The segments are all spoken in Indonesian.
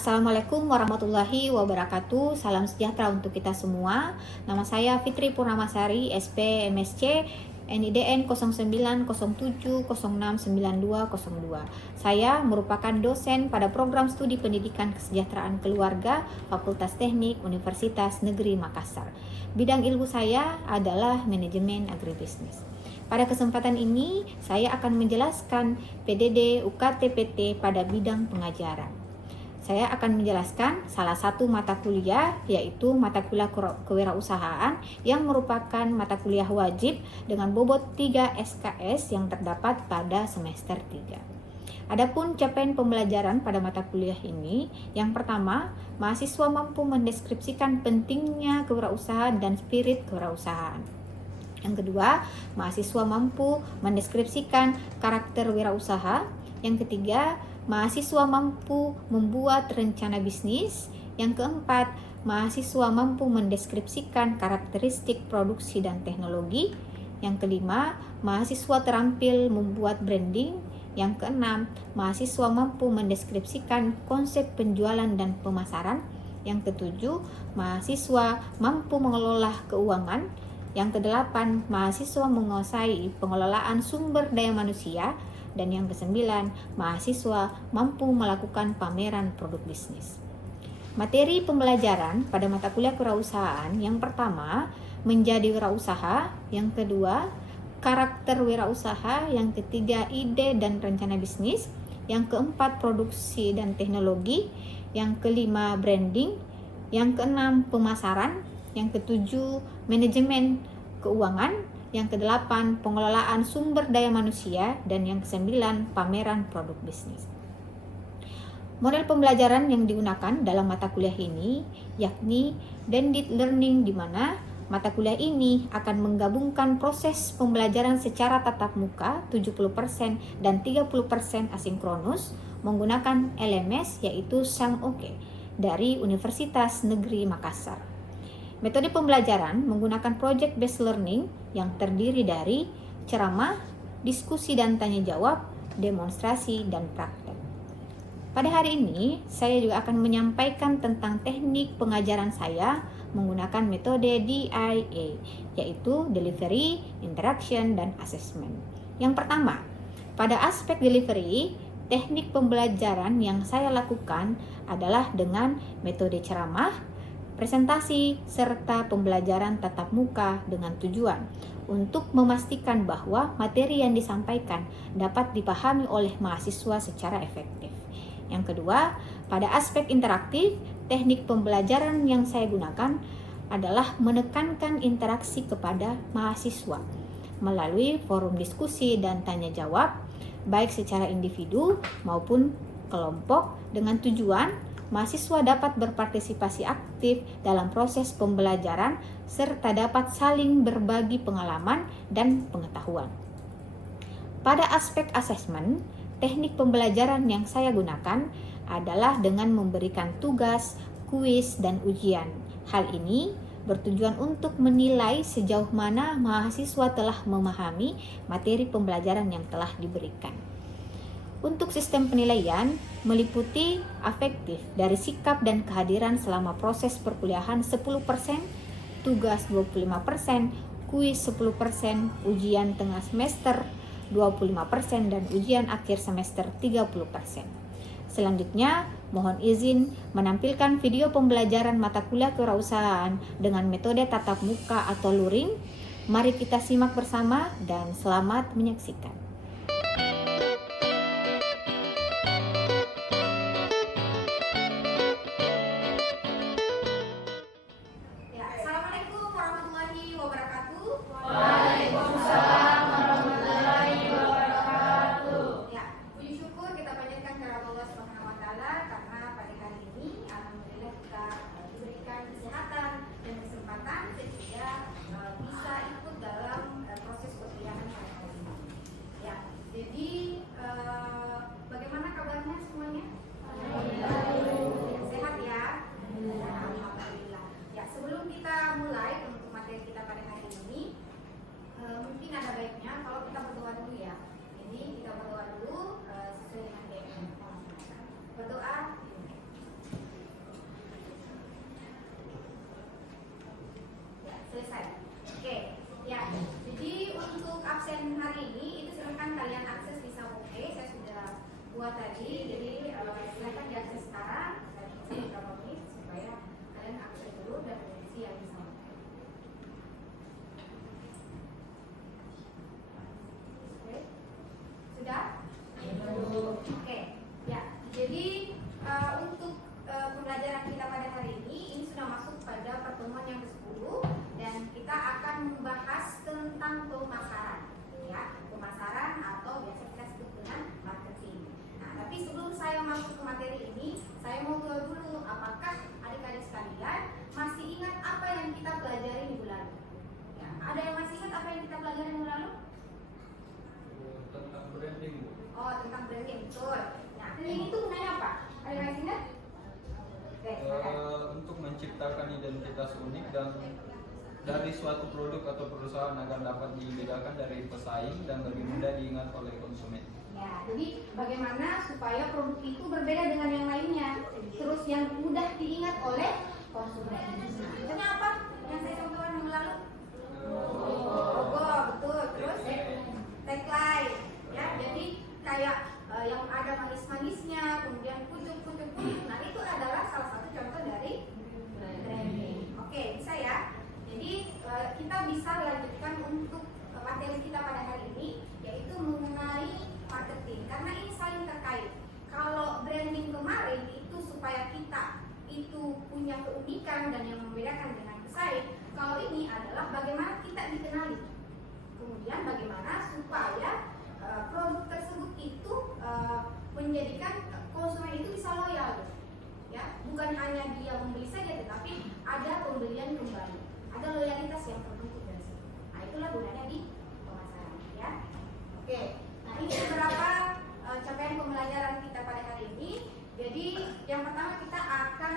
Assalamualaikum warahmatullahi wabarakatuh. Salam sejahtera untuk kita semua. Nama saya Fitri Purnamasari, SP MSc NIDN 0907069202. Saya merupakan dosen pada program studi pendidikan kesejahteraan keluarga Fakultas Teknik Universitas Negeri Makassar. Bidang ilmu saya adalah manajemen agribisnis. Pada kesempatan ini, saya akan menjelaskan PDD UKT-PT pada bidang pengajaran. Saya akan menjelaskan salah satu mata kuliah, yaitu mata kuliah kewirausahaan yang merupakan mata kuliah wajib dengan bobot 3 SKS yang terdapat pada semester 3. Adapun capaian pembelajaran pada mata kuliah ini, yang pertama, mahasiswa mampu mendeskripsikan pentingnya kewirausahaan dan spirit kewirausahaan. Yang kedua, mahasiswa mampu mendeskripsikan karakter wirausaha. Yang ketiga, mahasiswa mampu membuat rencana bisnis. Yang keempat, mahasiswa mampu mendeskripsikan karakteristik produksi dan teknologi. Yang kelima, mahasiswa terampil membuat branding. Yang keenam, mahasiswa mampu mendeskripsikan konsep penjualan dan pemasaran. Yang ketujuh, mahasiswa mampu mengelola keuangan. Yang kedelapan, mahasiswa menguasai pengelolaan sumber daya manusia. Dan yang kesembilan, mahasiswa mampu melakukan pameran produk bisnis. Materi pembelajaran pada mata kuliah kewirausahaan yang pertama, menjadi wirausaha. Yang kedua, karakter wirausaha. Yang ketiga, ide dan rencana bisnis. Yang keempat, produksi dan teknologi. Yang kelima, branding. Yang keenam, pemasaran. Yang ketujuh, manajemen keuangan. Yang kedelapan, pengelolaan sumber daya manusia. Dan yang kesembilan, pameran produk bisnis. Model pembelajaran yang digunakan dalam mata kuliah ini yakni blended learning, di mana mata kuliah ini akan menggabungkan proses pembelajaran secara tatap muka 70% dan 30% asinkronus menggunakan LMS, yaitu SangOke dari Universitas Negeri Makassar. Metode pembelajaran menggunakan project based learning yang terdiri dari ceramah, diskusi dan tanya jawab, demonstrasi, dan praktek. Pada hari ini, saya juga akan menyampaikan tentang teknik pengajaran saya menggunakan metode DIA, yaitu Delivery, Interaction, dan Assessment. Yang pertama, pada aspek delivery, teknik pembelajaran yang saya lakukan adalah dengan metode ceramah, presentasi, serta pembelajaran tatap muka dengan tujuan untuk memastikan bahwa materi yang disampaikan dapat dipahami oleh mahasiswa secara efektif. Yang kedua, pada aspek interaktif, teknik pembelajaran yang saya gunakan adalah menekankan interaksi kepada mahasiswa melalui forum diskusi dan tanya jawab, baik secara individu maupun kelompok, dengan tujuan mahasiswa dapat berpartisipasi aktif dalam proses pembelajaran serta dapat saling berbagi pengalaman dan pengetahuan. Pada aspek asesmen, teknik pembelajaran yang saya gunakan adalah dengan memberikan tugas, kuis, dan ujian. Hal ini bertujuan untuk menilai sejauh mana mahasiswa telah memahami materi pembelajaran yang telah diberikan. Untuk sistem penilaian meliputi afektif dari sikap dan kehadiran selama proses perkuliahan 10%, tugas 25%, kuis 10%, ujian tengah semester 25%, dan ujian akhir semester 30%. Selanjutnya, mohon izin menampilkan video pembelajaran mata kuliah kewirausahaan dengan metode tatap muka atau luring. Mari kita simak bersama dan selamat menyaksikan. Assalamualaikum warahmatullahi wabarakatuh. Waalaikumsalam warahmatullahi wabarakatuh. Ya, puji syukur kita panjatkan kepada Allah Subhanahu wa taala karena pada hari ini alhamdulillah kita diberikan kesehatan dan kesempatan sehingga bisa ikut dalam proses perkuliahan pada hari ini. Ya, jadi bagaimana kabarnya semuanya? Sehat ya? Alhamdulillah. Ya, sebelum kita mulai untuk materi kita pada hari ini, mungkin ada baiknya kalau kita berdoa dulu ya. Ini kita berdoa dulu sesuai dengan tema. Berdoa. dari suatu produk atau perusahaan agar dapat dibedakan dari pesaing dan lebih mudah diingat oleh konsumen. Ya, jadi bagaimana supaya produk itu berbeda dengan yang lainnya, terus yang mudah diingat oleh konsumen. Nah, contohnya apa? Yang saya contohkan minggu lalu. Logo, betul. Terus tagline, ya. Jadi kayak yang ada manis-manisnya, kemudian pucuk-pucuk. Nah, itu adalah salah satu contoh dari branding. Oke, bisa ya. Jadi kita bisa lanjutkan untuk materi kita pada hari ini, yaitu mengenai marketing, karena ini saling terkait. Kalau branding kemarin itu supaya kita itu punya keunikan dan yang membedakan dengan pesaing, kalau ini adalah bagaimana kita dikenali, kemudian bagaimana supaya produk tersebut itu menjadikan konsumen itu bisa loyal, ya, bukan hanya dia membeli saja, tetapi ada pembelian kembali, ada loyalitas yang terbentuk dari situ. Nah, itulah gunanya di pemasaran, ya. Oke, nah ini beberapa capaian pembelajaran kita pada hari ini. Jadi yang pertama kita akan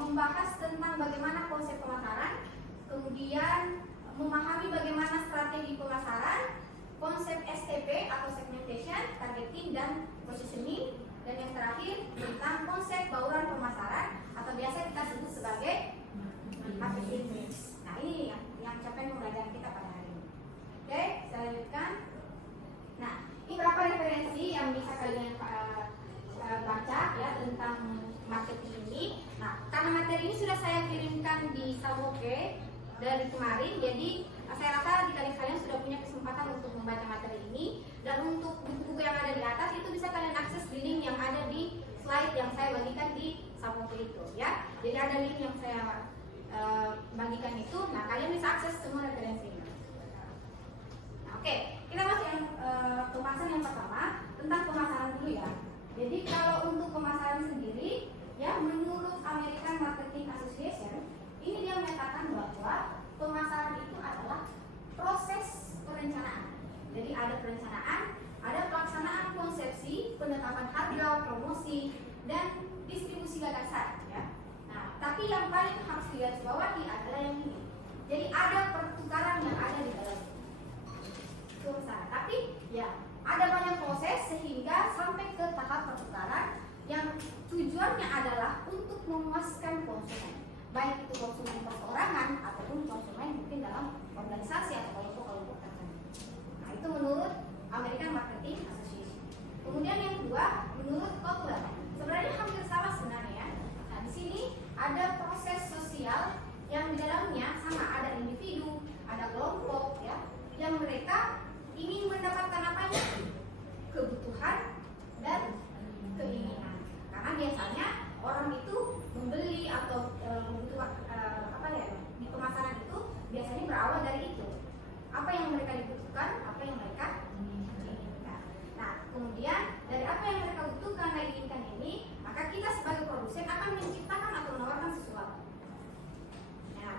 membahas tentang bagaimana konsep pemasaran, kemudian memahami bagaimana strategi pemasaran, konsep STP atau segmentation, targeting, dan positioning, dan yang terakhir tentang konsep bauran pemasaran atau biasa kita sebut sebagai marketing mix. Nah, ini yang capaian pembelajaran kita pada hari ini. Oke, saya lanjutkan. Nah, ini berapa referensi yang bisa kalian baca ya tentang marketing ini. Nah, karena materi ini sudah saya kirimkan di Samoke dari kemarin, jadi saya rasa kalian sudah punya kesempatan untuk membaca materi ini, dan untuk buku-buku yang ada di atas itu bisa kalian akses di link yang ada di slide yang saya bagikan di Samoke itu, ya. Jadi ada link yang saya bagikan itu, nah kalian bisa akses semua referensinya. Nah, oke, kita masuk yang pemasaran yang pertama, tentang pemasaran dulu ya. Jadi kalau untuk pemasaran sendiri, ya, menurut American Marketing Association, ini dia menyatakan bahwa pemasaran itu adalah proses perencanaan. Jadi ada perencanaan, ada pelaksanaan konsepsi, penetapan harga, promosi, dan distribusi gagasan, ya. Nah, tapi yang paling harus digarisbawahi adalah yang ini. Jadi ada pertukaran yang ada di dalam perusahaan. Tapi ya ada banyak proses sehingga sampai ke tahap pertukaran yang tujuannya adalah untuk memuaskan konsumen, baik itu konsumen perorangan ataupun konsumen mungkin dalam organisasi atau kelompok-kelompok tertentu. Nah, itu menurut American Marketing Association. Kemudian yang kedua, menurut Kotler, sebenarnya hampir sama sebenarnya ya. Nah, di sini ada proses sosial yang di dalamnya sama, ada individu, ada kelompok, ya, yang mereka ingin mendapatkan apanya? Kebutuhan dan keinginan. Karena biasanya orang itu membeli atau membutuhkan di pemasaran itu biasanya berawal dari itu. Apa yang mereka dibutuhkan, apa yang mereka inginkan. Nah, kemudian dari apa yang mereka butuhkan dan inginkan ini, maka kita sebagai produsen akan menciptakan atau menawarkan sesuatu. Nah,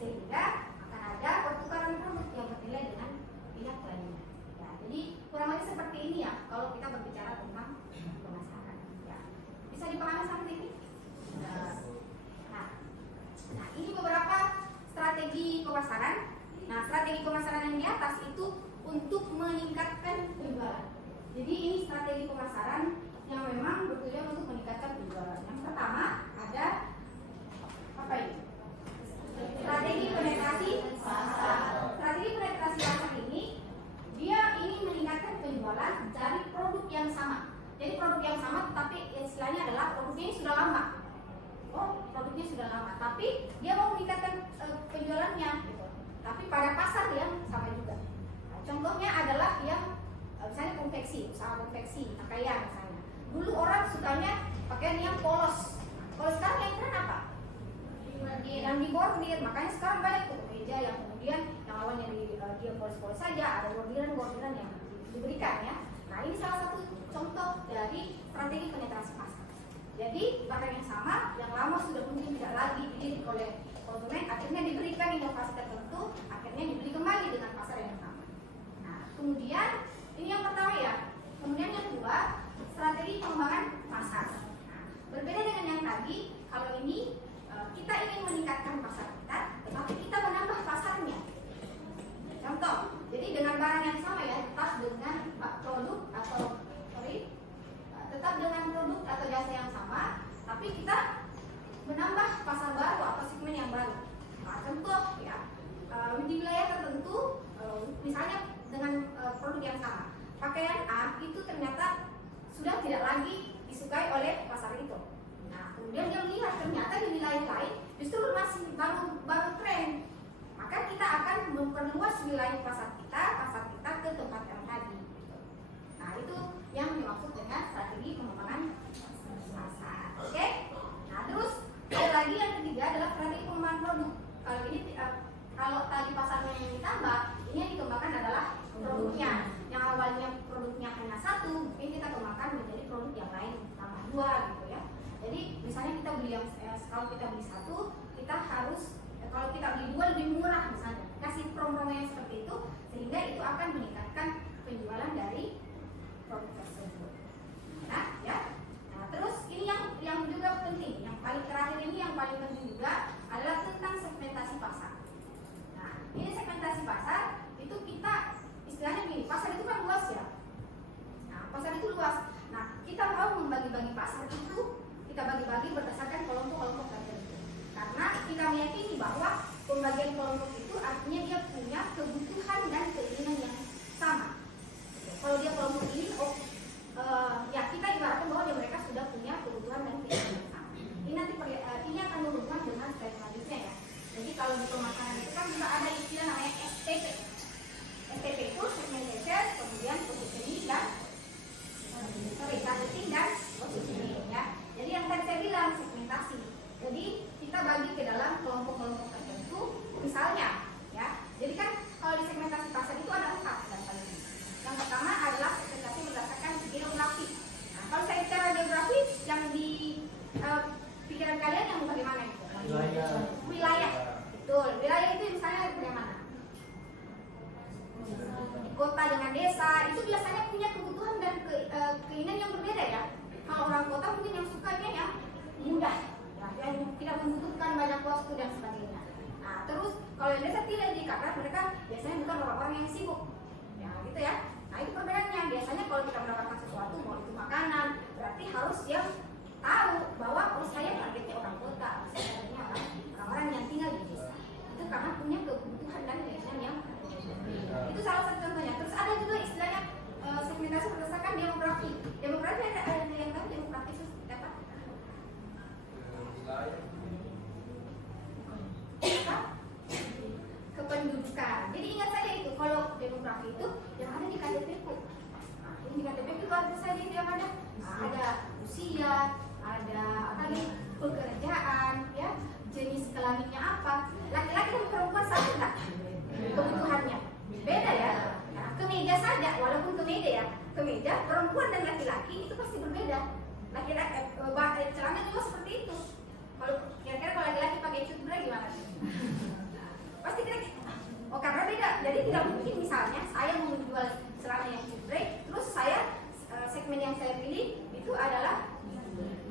sehingga akan ada pertukaran produk yang bernilai dengan pihak lainnya. Ya, jadi kurang lebih seperti ini ya kalau kita berbicara tentang pemasaran. Ya, bisa dipahami seperti ini. Nah, ini beberapa strategi pemasaran. Nah, strategi pemasaran yang di atas itu untuk meningkatkan penjualan. Jadi ini strategi pemasaran yang memang bertujuan untuk meningkatkan penjualan. Yang pertama ada apa ini? Strategi penetrasi pasar. Strategi penetrasi pasar ini dia ingin meningkatkan penjualan dari produk yang sama. Jadi produk yang sama, tapi istilahnya adalah produknya ini sudah lama. Oh, produknya sudah lama, tapi dia mau meningkatkan penjualannya, gitu. Tapi pada pasar yang sama juga. Nah, contohnya adalah yang misalnya konveksi, usaha konveksi, pakaian misalnya. Dulu orang sukanya pakaian yang polos. Kalau sekarang yang tren apa? Yang dibordir, makanya sekarang banyak tuh meja yang kemudian yang awalnya dia polos-polos saja, ada bordiran yang diberikan ya. Nah, ini salah satu contoh dari strategi penetrasi pasar. Jadi barang yang sama, yang lama sudah mungkin tidak lagi dilirik oleh konsumen, akhirnya diberikan inovasi tertentu, akhirnya dibeli kembali dengan pasar yang sama. Nah, kemudian ini yang pertama ya. Kemudian yang kedua, strategi pengembangan pasar. Nah, berbeda dengan yang tadi, kalau ini kita ingin meningkatkan pasar kita, misalnya dengan produk yang sama, pakaian A itu ternyata sudah tidak lagi disukai oleh pasar itu. Nah, kemudian dia melihat ternyata di wilayah lain justru masih baru tren. Maka kita akan memperluas wilayah pasar kita ke tempat yang tadi. Nah, itu yang dimaksud dengan strategi pengembangan pasar. Oke? Nah, terus ada lagi yang ketiga adalah strategi pengembangan produk. Kalau ini kalau tadi pasarnya yang ditambah, ini yang dikembangkan adalah produknya. Yang awalnya produknya hanya satu, mungkin kita kembangkan menjadi produk yang lain tambah dua gitu ya. Jadi misalnya kita beli kalau kita beli satu, kita harus kalau kita beli dua lebih murah misalnya, kasih promo yang seperti itu sehingga itu akan meningkatkan penjualan dari produk tersebut. Nah, ya. Nah, terus ini yang juga penting, yang paling terakhir ini yang paling penting juga adalah tentang segmentasi pasar. Nah, ini segmentasi pasar itu kita istilahnya gini, pasar itu kan luas ya. Nah, pasar itu luas. Nah, kita mau membagi-bagi pasar itu, kita bagi-bagi berdasarkan kelompok-kelompok tertentu. Karena kita meyakini bahwa pembagian kelompok itu artinya dia punya kebutuhan dan keinginan yang sama. Kalau dia kelompok ini, ya kita ibaratkan bahwa mereka sudah punya kebutuhan dan keinginan yang sama. Ini nanti ini akan berhubungan dengan slide selanjutnya ya. Jadi kalau di pemasaran itu kan juga ada istilah namanya STP. STP itu segmentation, kemudian positioning dan targeting dan positioning ya. Jadi yang tadi saya bilang segmentasi. Jadi kita bagi ke dalam kelompok-kelompok tertentu. Misalnya ya. Jadi kan kalau di segmentasi pasar itu ada 4 dasarnya. Yang pertama adalah segmentasi berdasarkan geografi. Nah, kalau saya bicara geografi yang di pikiran kalian yang bagaimana itu? Wilayah. Betul. Wilayah itu misalnya bagaimana? Kota dengan desa itu biasanya punya kebutuhan dan keinginan yang berbeda ya. Kalau orang kota mungkin yang sukanya yang mudah, ya, yang tidak membutuhkan banyak waktu dan sebagainya. Nah, terus kalau yang desa tidak, karena mereka biasanya bukan orang-orang yang sibuk, ya gitu ya. Nah, itu perbedaannya. Biasanya kalau kita mendapatkan sesuatu, mau itu makanan, berarti harus yang tahu bahwa saya targetnya orang kota, saya targetnya orang-orang yang tinggal di desa. Itu karena punya kebutuhan dan keinginan yang itu salah satu contohnya. Terus ada juga istilahnya segmentasi berdasarkan demografi. Demografi ada yang tahu demografi itu apa? Apa? Kependudukan. Jadi ingat saja itu kalau demografi itu yang ada di KTP ku. Nah, ini di KTP itu ada saja itu yang ada. Nah, ada usia, ada apa nih pekerjaan, ya jenis kelaminnya apa. Laki-laki dan perempuan sama enggak? Kebutuhannya beda ya. Nah, kemeja saja, walaupun kemeja ya, kemeja perempuan dan laki-laki itu pasti berbeda. Laki-laki celana juga seperti itu. Kalau kira-kira kalau laki-laki pakai cutbray gimana sih? Pasti kira-kira karena beda. Jadi tidak mungkin misalnya saya mau menjual celana yang cutbray, terus saya segmen yang saya pilih itu adalah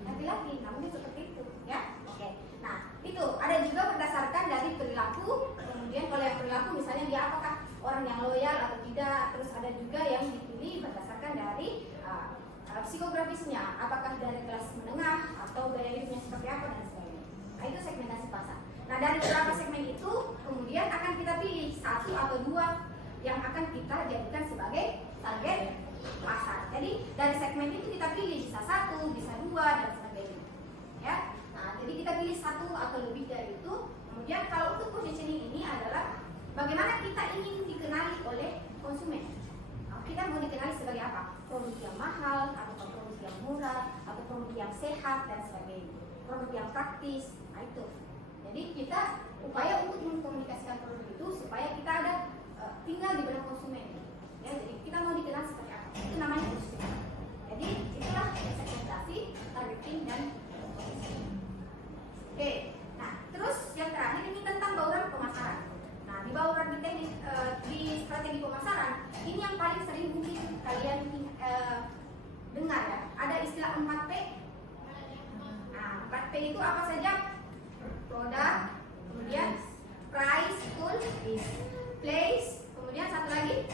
laki-laki. Nah, mungkin seperti itu ya. Oke. Nah, itu ada juga berdasarkan dari perilaku. Kemudian kalau yang perilaku misalnya dia apakah orang yang loyal atau tidak. Terus ada juga yang dipilih berdasarkan dari psikografisnya, apakah dari kelas menengah atau gaya hidupnya seperti apa dan sebagainya. Nah, itu segmentasi pasar. Nah, dari beberapa segmen itu kemudian akan kita pilih 1 atau 2 yang akan kita jadikan sebagai target pasar. Jadi dari segmen itu kita pilih bisa 1, bisa 2 dan sebagainya. Ya. Nah, jadi kita pilih 1 atau lebih dari itu. Kemudian kalau untuk positioning ini adalah bagaimana kita ingin dikenali oleh konsumen. Nah, kita mau dikenali sebagai apa? Produk yang mahal, atau produk yang murah, atau produk yang sehat dan sebagainya. Produk yang praktis. Nah, itu. Jadi kita upaya untuk mengkomunikasikan produk itu supaya kita ada tinggal di benak konsumen. Ya, jadi kita mau dikenal seperti apa? Itu namanya positioning. Jadi itulah segmentasi, targeting dan positioning. Oke. Nah, terus yang terakhir ini tentang bauran pemasaran. Nah, di bauran di strategi pemasaran ini yang paling sering mungkin kalian dengar ya. Ada istilah 4P. Nah, 4P itu apa saja? Produk, kemudian price, tool, place, kemudian satu lagi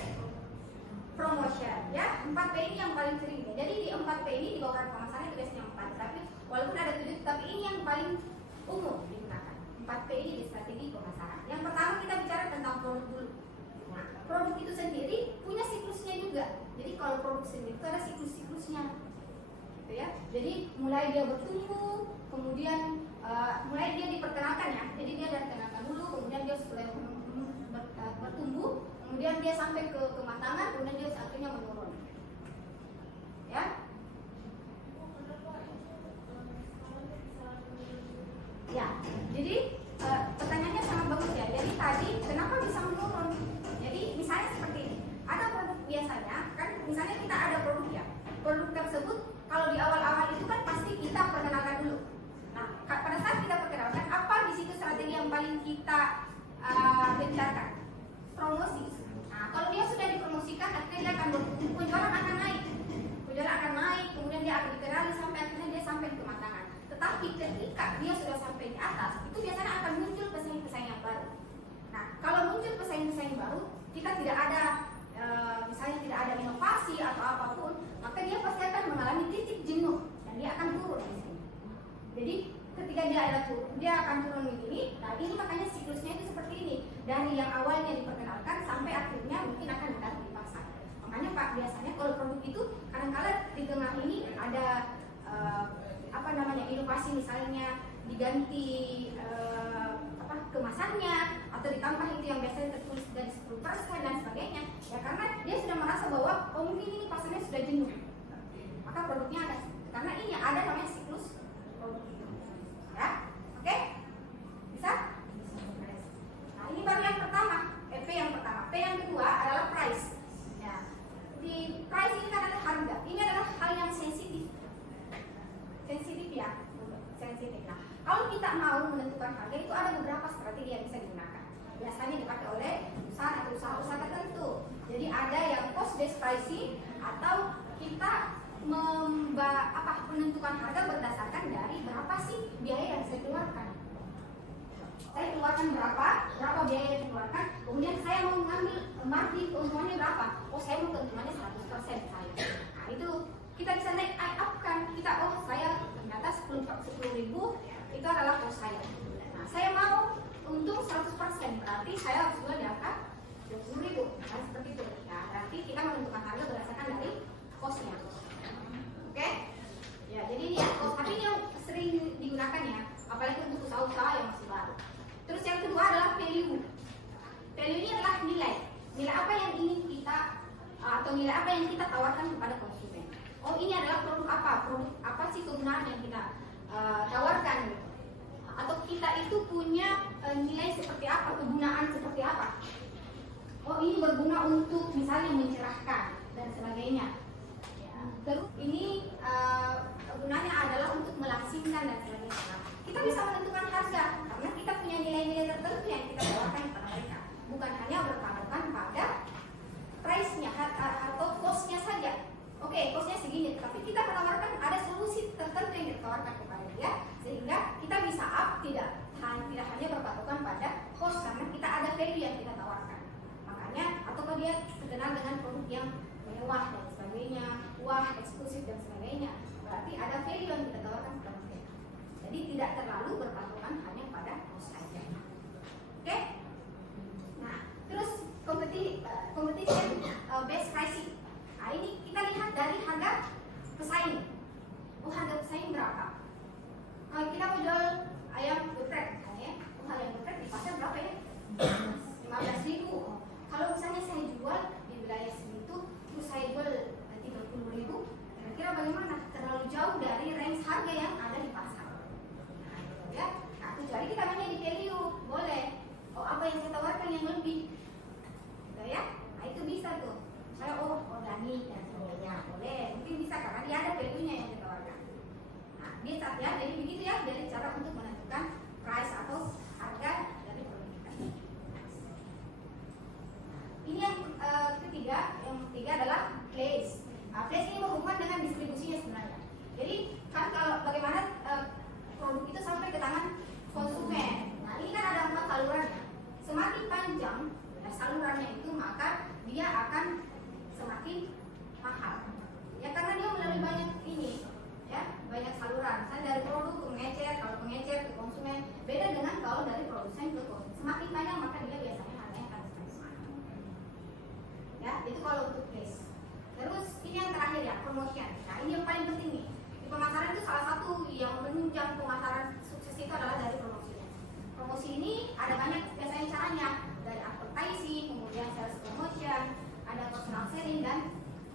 promotion. Ya, 4P ini yang paling sering. Jadi di 4P ini di bauran pemasaran itu biasanya 4, tapi walaupun ada 7, tapi ini yang paling umum digunakan. 4P ini di strategi pemasaran. Yang pertama kita bicara tentang produk dulu. Nah, produk itu juga. Jadi kalau produk sendiri itu ada siklus-siklusnya, gitu ya. Jadi mulai dia bertumbuh, kemudian mulai dia diperkenalkan ya. Jadi dia diperkenalkan dulu, kemudian dia mulai bertumbuh, kemudian dia sampai ke kematangan, kemudian dia akhirnya menurun. Ya. Ya, jadi pertanyaannya sangat bagus ya. Jadi tadi kenapa bisa menurun? Jadi misalnya seperti ini, ada produk biasanya kan, misalnya kita ada produk ya. Produk tersebut kalau di awal-awal itu kan pasti kita perkenalkan dulu. Nah, pada saat kita perkenalkan, apa di situ strategi yang paling kita gencarkan? Promosi. Nah, kalau dia sudah dipromosikan, akhirnya dia akan penjualan akan naik. Penjualan akan naik, kemudian dia akan dikenali sampai akhirnya dia sampai ke kematangan. Tetapi ketika dia sudah sampai di atas, itu biasanya akan muncul pesaing-pesaing yang baru. Nah, kalau muncul pesaing-pesaing baru, kita tidak ada misalnya tidak ada inovasi atau apapun, maka dia pasti akan mengalami titik jenuh dan dia akan turun di sini. Jadi ketika dia akan turun begini, nah ini makanya siklusnya itu seperti ini. Dari yang awalnya diperkenalkan sampai akhirnya mungkin akan ditaruh di pasar. Makanya Pak, biasanya kalau produk itu kadang-kala di tengah ini ada inovasi, misalnya diganti kemasannya atau ditambah itu yang biasanya tertulis dari 10% dan sebagainya. Ya karena dia sudah merasa bahwa mungkin ini pasarnya sudah jenuh. Maka produknya ada, karena ini ada namanya siklus produk itu. Ya, oke? Bisa? Nah, ini baru yang pertama, P yang pertama. P yang kedua adalah price. Ya. Di price ini kan ada harga. Ini adalah hal yang sensitif. Sensitif ya, sensitif. Nah, kalau kita mau menentukan harga itu ada beberapa strategi yang bisa digunakan. Biasanya dipakai oleh perusahaan atau usaha-usaha tertentu. Jadi ada yang cost based pricing, atau kita menentukan harga berdasarkan dari berapa sih biaya yang saya keluarkan. Saya keluarkan berapa biaya yang dikeluarkan, kemudian saya mau mengambil margin keuntungannya berapa. Oh, saya mau keuntungannya 100% saya. Nah, itu kita bisa naik up kan. Kita saya ternyata 10.000 itu adalah cost saya. Nah, saya mau untung 100%, berarti saya harus jual di angka 20.000. Nah, seperti itu. Nah, berarti kita menentukan harga berdasarkan dari cost-nya. Oke? Ya, jadi ini ya cost, tapi ini yang sering digunakan ya, apalagi untuk usaha-usaha yang masih baru. Terus yang kedua adalah value. Value ini adalah nilai. Nilai apa yang ingin kita atau nilai apa yang kita tawarkan kepada konsumen. Oh, ini adalah produk apa? Produk apa sih kegunaan yang kita tawarkan? Atau kita itu punya nilai seperti apa, kegunaan seperti apa? Oh, ini berguna untuk misalnya mencerahkan dan sebagainya. Ya. Terus ini gunanya adalah untuk melangsingkan dan sebagainya. Nah, kita bisa menentukan harga karena kita punya nilai-nilai tertentu yang kita tawarkan kepada mereka. Bukan hanya berpatokan pada price-nya atau cost-nya saja. Oke, cost-nya segini, tapi kita menawarkan ada solusi tertentu yang ditawarkan kepada dia, sehingga kita bisa up, tidak hanya berpatokan pada cost, karena kita ada value yang kita tawarkan. Makanya, atau kalau dia terkenal dengan produk yang mewah dan sebagainya, wah, eksklusif dan sebagainya, berarti ada value yang kita tawarkan kepada mereka. Jadi tidak terlalu berpatokan hanya pada cost saja. Oke? Nah, terus competition based pricing. Nah, ini kita lihat dari harga pesaing. Oh, harga pesaing berapa? Kalau kita mau jual ayam geprek, ayam geprek di pasar berapa ya? 15.000. Kalau misalnya saya jual di wilayah segitu, terus saya jual 30.000, kira-kira bagaimana? Terlalu jauh dari range harga yang ada di pasar. Nah, gitu ya. Nah, kecuali kita mainnya di value, boleh. Oh, apa yang saya tawarkan yang lebih? Gitu ya. Nah, itu bisa tuh. Saya organik dan sebagainya, boleh. Mungkin bisa karena dia ada value-nya yang ditawarkan. Nah, bisa ya. Jadi begitu ya, dari cara untuk menentukan price atau harga dari produk kita. Ini yang ketiga. Yang ketiga adalah place. Nah, place ini berhubungan dengan distribusinya sebenarnya. Jadi kan kalau bagaimana produk itu sampai ke tangan konsumen. Nah, ini kan ada 4 salurannya. Semakin panjang salurannya itu, maka dia akan semakin mahal. Ya karena dia melalui banyak ini, ya banyak saluran. Misalnya dari produk ke pengecer, kalau pengecer ke konsumen, beda dengan kalau dari produsen ke konsumen. Semakin panjang maka dia biasanya harganya akan semakin mahal. Ya, itu kalau untuk place.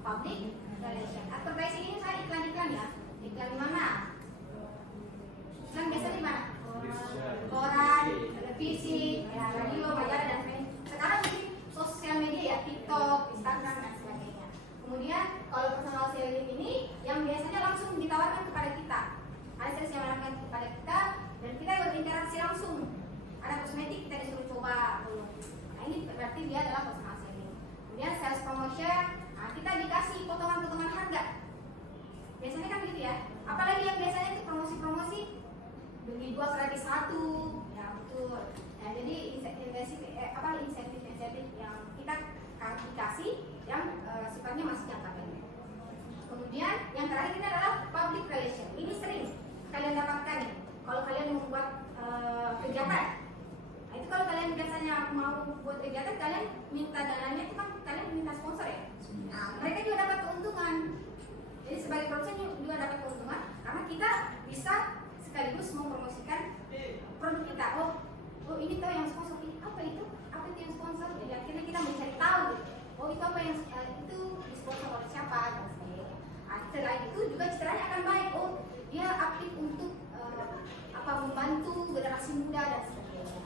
public relation. Advertising ini saya iklan-iklan ya. Iklan di mana? Iklan biasa di mana? Koran, televisi, ya, radio, majalah dan lain. Sekarang di sosial media ya, TikTok, Instagram dan sebagainya. Kemudian kalau personal selling ini yang biasanya langsung ditawarkan kepada kita. Ada sales yang menawarkan kepada kita dan kita berinteraksi langsung. Ada kosmetik kita disuruh coba dulu. Nah ini berarti dia adalah personal selling. Kemudian sales promotion, nah, kita dikasih potongan-potongan harga. Biasanya kan gitu ya. Apalagi yang biasanya itu promosi-promosi beli 2 gratis 1, ya betul. Nah, jadi insentif yang kita kasih yang sifatnya masih jangka pendek. Kemudian yang terakhir ini adalah public relation. Ini sering kalian dapatkan nih. Kalau kalian membuat kegiatan, nah, itu kalau kalian biasanya mau buat kegiatan, kalian minta dananya itu kan kalian minta sponsor ya. Nah, mereka juga dapat keuntungan. Jadi sebagai produsen juga dapat keuntungan karena kita bisa sekaligus mempromosikan produk kita. Oh ini tahu yang sponsor ini apa itu yang sponsor. Jadi akhirnya kita mencari tahu. Oh itu apa yang itu disponsor oleh siapa dan sebagainya. Nah, selain itu juga istilahnya akan baik. Oh dia aktif untuk membantu generasi muda dan sebagainya.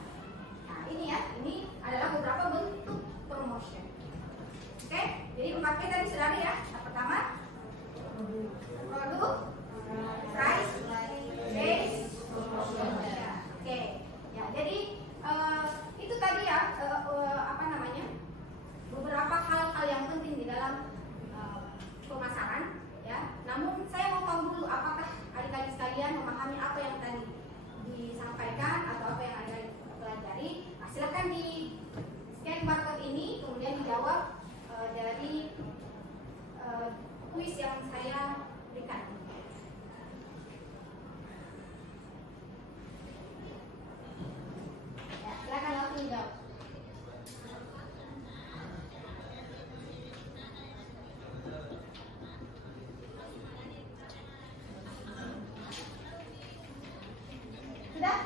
Nah ini ya, ini adalah beberapa bentuk promotion. Oke, jadi 4P tadi sudah ada ya. Yang pertama produk, price, base, promotion. Oke, ya jadi itu tadi ya beberapa hal-hal yang penting di dalam pemasaran ya. Namun saya mau tahu dulu apakah adik-adik sekalian memahami apa yang tadi disampaikan atau apa yang adik-adik pelajari. Nah, silakan di scan barcode ini kemudian dijawab dari kuis yang saya berikan. Ya, silakan langsung dijawab. Sudah?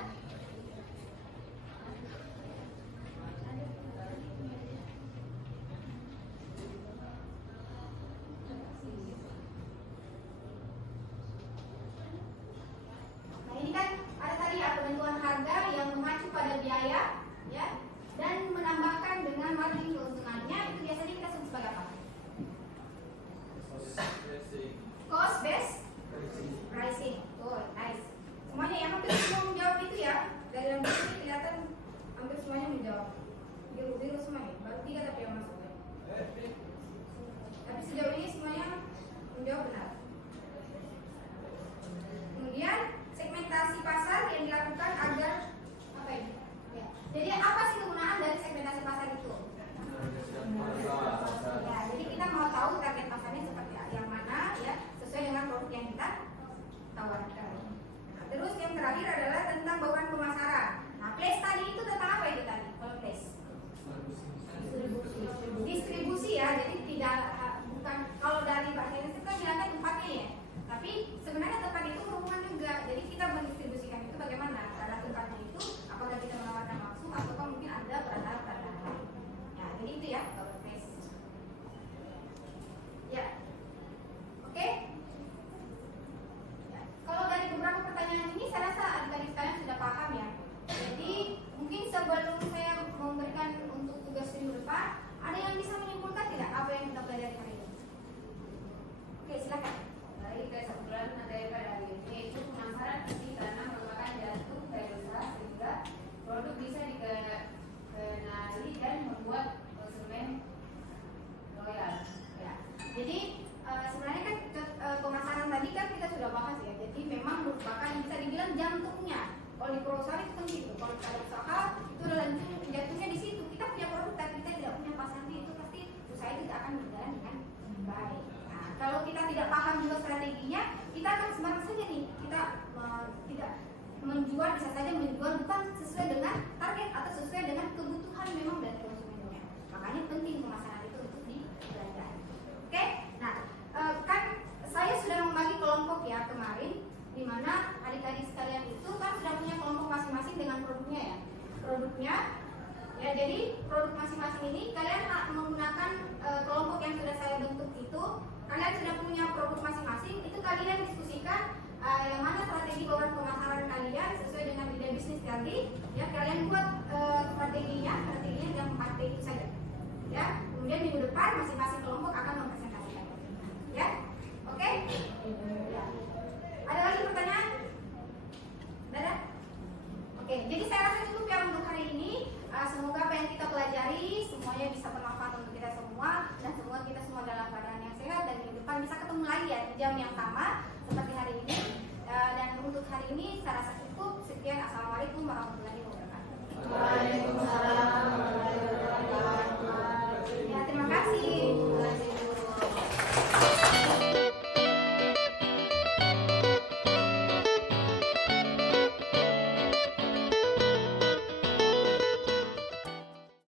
produk masing-masing ini, kalian menggunakan kelompok yang sudah saya bentuk itu. Kalian sudah punya produk masing-masing, itu kalian diskusikan yang mana strategi bauran pemasaran kalian sesuai dengan ide bisnis tadi. Ya, kalian buat strateginya yang 4P itu saja. Ya, kemudian minggu depan masing-masing kelompok akan mempresentasikan. Ya, oke? Ada lagi pertanyaan? Ada? Oke, jadi saya rasa cukup ya untuk hari ini. Semoga apa yang kita pelajari semuanya bisa bermanfaat untuk kita semua, dan semoga kita semua dalam keadaan yang sehat, dan minggu depan bisa ketemu lagi ya di jam yang sama seperti hari ini. Dan untuk hari ini saya rasa cukup. Sekian, assalamualaikum warahmatullahi wabarakatuh. Waalaikumsalam warahmatullahi wabarakatuh. Ya, terima kasih.